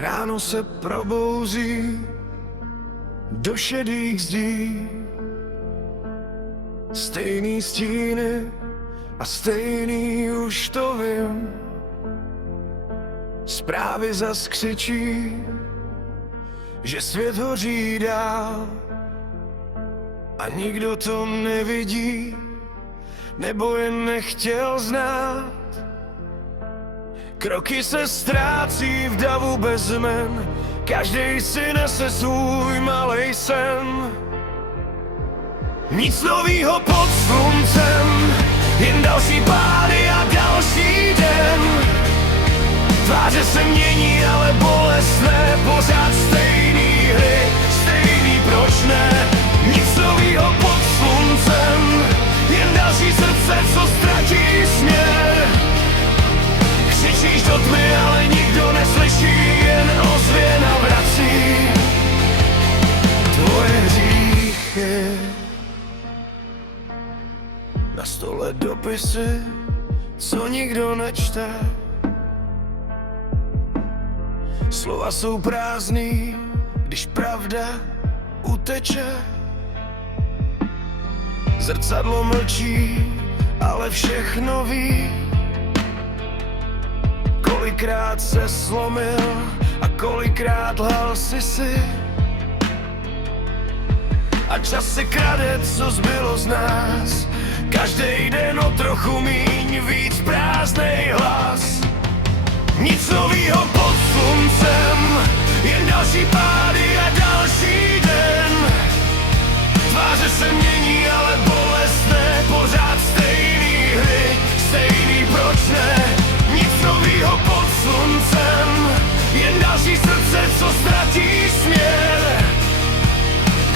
Ráno se probouzí do šedých zdí, stejný stíny a stejný už to vím. Zprávy zas křičí, že svět hoří dál a nikdo to nevidí, nebo jen nechtěl znát. Kroky se ztrácí v davu bez jmen, každej si nese svůj malej sen. Nic novýho pod sluncem, jen další pády a další den. Tváře se mění, ale bolestné, pořád stejný hry, stejný proč ne. Nic novýho pod sluncem, jen další srdce, co ztratí směr. Křičíš do tmy, ale nikdo neslyší, jen ozvěna vrací tvoje hříchy. Na stole dopisy, co nikdo nečte. Slova jsou prázdný, když pravda uteče. Zrcadlo mlčí, ale všechno ví. Kolikrát se slomil a kolikrát lhal si. A čas se krade, co zbylo z nás. Každej den o trochu míň, víc prázdnej hlas. Nic novýho pod sluncem, jen další pády a další den. Tváře se mění, ale bolestné, pořád stejný hry, stejný proč ne. Nic novýho pod sluncem, jen další srdce, co ztratí směr.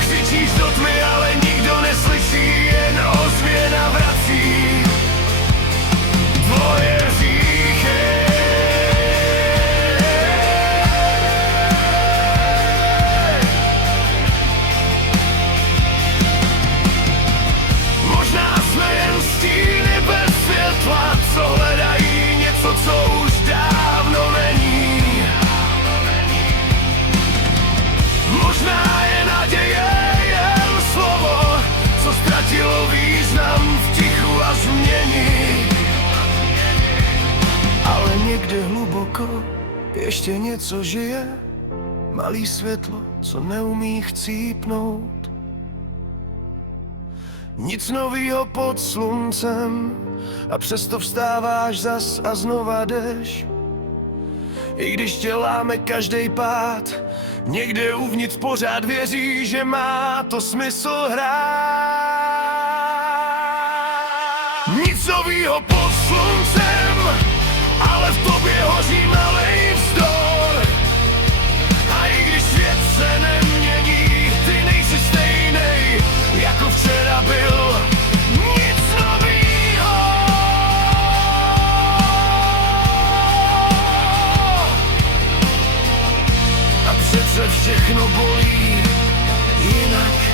Křičíš do tmy, ale nikdo neslyší, jen ozvěna vrací tvoje hříchy. Možná jsme jen stíny bez světla, co hledají něco, co už dávno není. Možná je naděje jen slovo, co ztratilo význam v tichu a změní. Ale někde hluboko ještě něco žije, malý světlo, co neumí chcípnout. Nic novýho pod sluncem a přesto vstáváš zas a znova jdeš. I když tě láme každej pád, někde uvnitř pořád věří, že má to smysl hrát. Nic novýho pod sluncem, ale v tobě hoří malej vzdor. A i když svět se nemění, ty nejsi stejnej, jako včera byl. Nic novýho. A přece všechno bolí jinak.